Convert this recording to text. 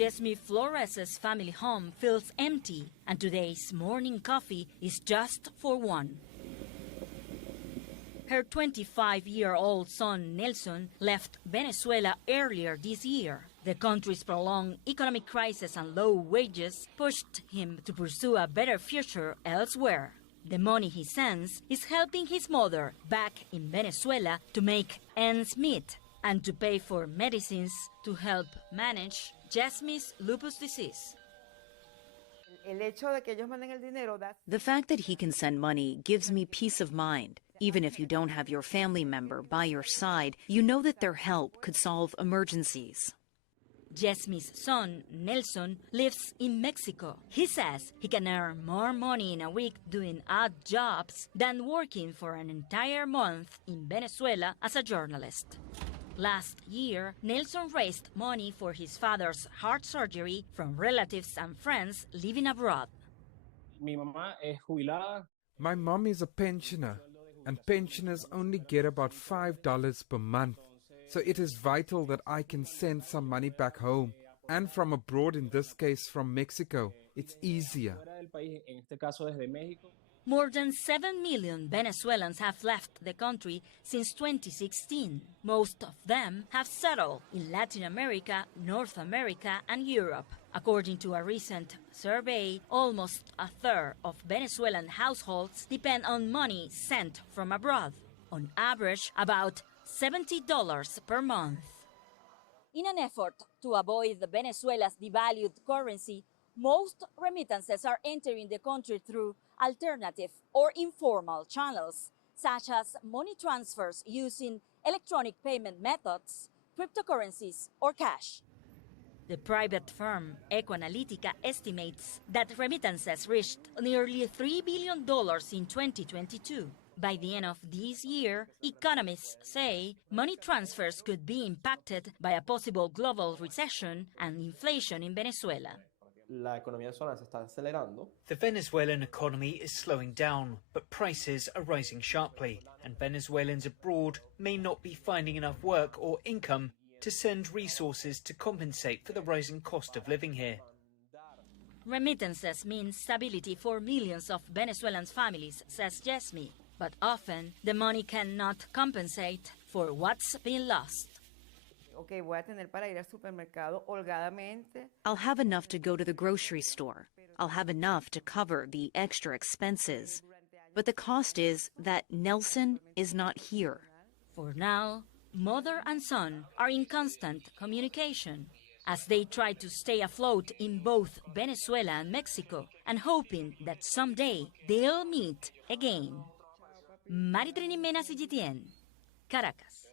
Jesmy Flores' family home feels empty, and today's morning coffee is just for one. Her 25-year-old son, Nelson, left Venezuela earlier this year. The country's prolonged economic crisis and low wages pushed him to pursue a better future elsewhere. The money he sends is helping his mother back in Venezuela to make ends meet and to pay for medicines to help manage Jesmy's lupus disease. The fact that he can send money gives me peace of mind. Even if you don't have your family member by your side, you know that their help could solve emergencies. Jesmy's son, Nelson, lives in Mexico. He says he can earn more money in a week doing odd jobs than working for an entire month in Venezuela as a journalist. Last year, Nelson raised money for his father's heart surgery from relatives and friends living abroad. My mom is a pensioner, and pensioners only get about $5 per month. So it is vital that I can send some money back home. And from abroad, in this case from Mexico, it's easier. More than 7 million Venezuelans have left the country since 2016. Most of them have settled in Latin America, North America, and Europe. According to a recent survey, almost a third of Venezuelan households depend on money sent from abroad. On average, about $70 per month. In an effort to avoid Venezuela's devalued currency, most remittances are entering the country through alternative or informal channels, such as money transfers using electronic payment methods, cryptocurrencies, or cash. The private firm Ecoanalytica estimates that remittances reached nearly $3 billion in 2022. By the end of this year, economists say money transfers could be impacted by a possible global recession and inflation in Venezuela. The Venezuelan economy is slowing down, but prices are rising sharply, and Venezuelans abroad may not be finding enough work or income to send resources to compensate for the rising cost of living here. Remittances mean stability for millions of Venezuelan families, says Jesmy, but often the money cannot compensate for what's been lost. I'll have enough to go to the grocery store. I'll have enough to cover the extra expenses. But the cost is that Nelson is not here. For now, mother and son are in constant communication as they try to stay afloat in both Venezuela and Mexico and hoping that someday they'll meet again. Maritrini Mena, CGTN, Caracas.